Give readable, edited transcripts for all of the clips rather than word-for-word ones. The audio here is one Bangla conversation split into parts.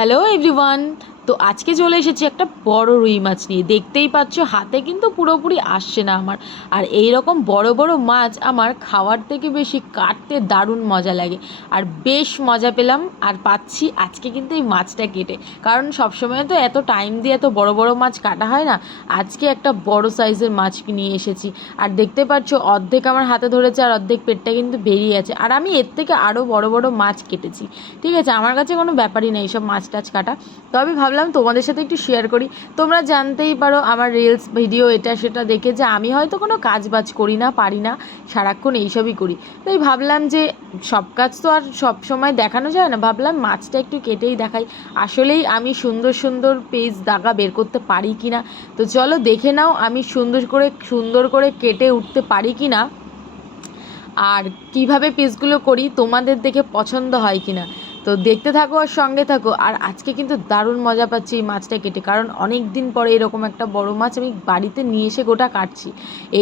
Hello everyone. তো আজকে চলে এসেছি একটা বড় রুই মাছ নিয়ে। দেখতেই পাচ্ছ হাতে কিন্তু পুরোপুরি আসছে না আমার। আর এই রকম বড় বড় মাছ আমার খাওয়ার থেকে বেশি কাটতে দারুণ মজা লাগে। আর বেশ মজা পেলাম আর পাচ্ছি আজকে কিন্তু এই মাছটা কেটে, কারণ সবসময় তো এত টাইম দিয়ে এত বড় বড় মাছ কাটা হয় না। আজকে একটা বড় সাইজের মাছ নিয়ে এসেছি। আর দেখতে পাচ্ছ অর্ধেক আমার হাতে ধরেছে আর অর্ধেক পেটটা কিন্তু বেরিয়ে আছে। আর আমি এর থেকে আরও বড় বড় মাছ কেটেছি। ঠিক আছে, আমার কাছে কোনো ব্যাপারই নেই সব মাছ টাছ কাটা। তো আমি ভাবলাম তোমাদের সাথে একটু শেয়ার করি। তোমরা জানতেই পারো আমার রিলস ভিডিও এটা সেটা দেখে যে আমি হয়তো কোনো কাজ বাজ করি না, পারি না, সারাক্ষণ এইসবই করি। তাই ভাবলাম যে সব কাজ তো আর সব সময় দেখানো যায় না, ভাবলাম মাছটা একটু কেটেই দেখাই। আসলেই আমি সুন্দর সুন্দর পেজ দাগা বের করতে পারি কি না। তো চলো দেখে নাও আমি সুন্দর করে কেটে উঠতে পারি কি না, আর কিভাবে পিসগুলো করি তোমাদের দেখে পছন্দ হয় কি না। তো দেখতে থাকো আর সঙ্গে থাকো। আর আজকে কিন্তু দারুণ মজা পাচ্ছি এই মাছটা কেটে, কারণ অনেক দিন পরে এরকম একটা বড় মাছ আমি বাড়িতে নিয়ে এসে গোটা কাটছি।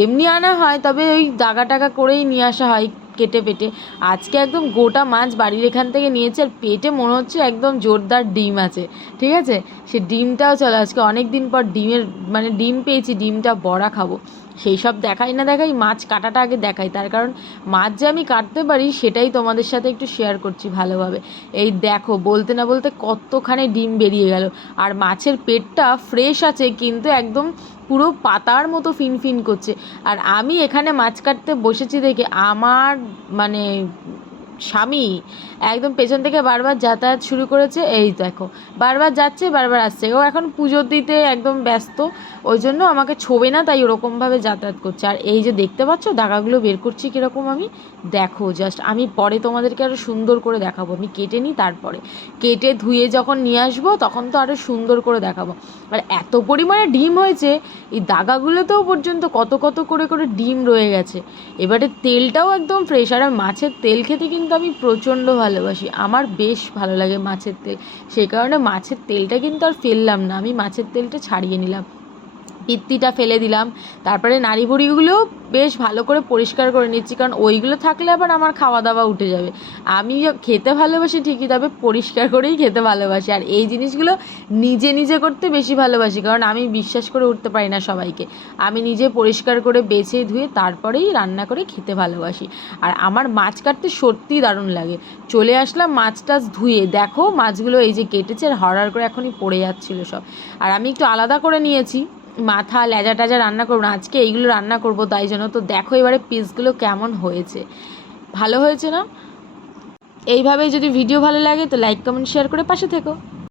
এমনি আনা হয়, তবে ওই দাগা টাগা করেই নিয়ে আসা হয় কেটে পেটে। আজকে একদম গোটা মাছ বাড়ির এখান থেকে নিয়েছে, আর পেটে মনে হচ্ছে একদম জোরদার ডিম আছে। ঠিক আছে, সে ডিমটাও চলে, আজকে অনেক দিন পর ডিম পেয়েছি, ডিমটা বড়া খাবো। সেই সব দেখাই না দেখাই মাছ কাটাটা আগে দেখাই, তার কারণ মাছ যে আমি কাটতে পারি সেটাই তোমাদের সাথে একটু শেয়ার করছি ভালোভাবে। এই দেখো বলতে না বলতে কতখানি ডিম বেরিয়ে গেল। আর মাছের পেটটা ফ্রেশ আছে, কিন্তু একদম পুরো পাতার মতো ফিনফিন করছে। আর আমি এখানে মাছ কাটতে বসেছি দেখে আমার মানে স্বামী একদম পেছন থেকে বারবার যাতায়াত শুরু করেছে। এই দেখো বারবার যাচ্ছে বারবার আসছে, ও এখন পুজো দিতে একদম ব্যস্ত, ওই জন্য আমাকে ছোবে না, তাই ওরকমভাবে যাতায়াত করছে। আর এই যে দেখতে পাচ্ছ দাগাগুলো বের করছি কীরকম আমি, দেখো জাস্ট আমি পরে তোমাদেরকে আরও সুন্দর করে দেখাবো। আমি কেটে নিই, তারপরে কেটে ধুয়ে যখন নিয়ে আসবো তখন তো আরও সুন্দর করে দেখাবো। আর এত পরিমাণে ডিম হয়েছে এই দাগাগুলোতেও পর্যন্ত কত কত করে করে ডিম রয়ে গেছে। এবারে তেলটাও একদম ফ্রেশ। আর মাছের তেল খেতে কিন্তু আমি প্রচণ্ড ভালোবাসি, আমার বেশ ভালো লাগে মাছের তেল। সেই কারণে মাছের তেলটা কিন্তু আর ফেললাম না, আমি মাছের তেলটা ছাড়িয়ে নিলাম, পিত্তিটা ফেলে দিলাম। তারপরে নাড়ি ভুড়িগুলোও বেশ ভালো করে পরিষ্কার করে নিচ্ছি, কারণ ওইগুলো থাকলে আবার আমার খাওয়া দাওয়া উঠে যাবে। আমি খেতে ভালোবাসি ঠিকই, তবে পরিষ্কার করেই খেতে ভালোবাসি। আর এই জিনিসগুলো নিজে নিজে করতে বেশি ভালোবাসি, কারণ আমি বিশ্বাস করে উঠতে পারি না সবাইকে। আমি নিজে পরিষ্কার করে বেছে ধুয়ে তারপরেই রান্না করে খেতে ভালোবাসি। আর আমার মাছ কাটতে সত্যিই দারুণ লাগে। চলে আসলাম মাছ টাছ ধুয়ে, দেখো মাছগুলো এই যে কেটেছে আর হড়ার করে এখনই পড়ে যাচ্ছিলো সব। আর আমি একটু আলাদা করে নিয়েছি, মাথা লেজা টাজা রান্না করবো না আজকে, এইগুলো রান্না করবো তাই জন্য। তো দেখো এবারে পিসগুলো কেমন হয়েছে, ভালো হয়েছে না? এইভাবে যদি ভিডিও ভালো লাগে তো লাইক কমেন্ট শেয়ার করে পাশে থেকো।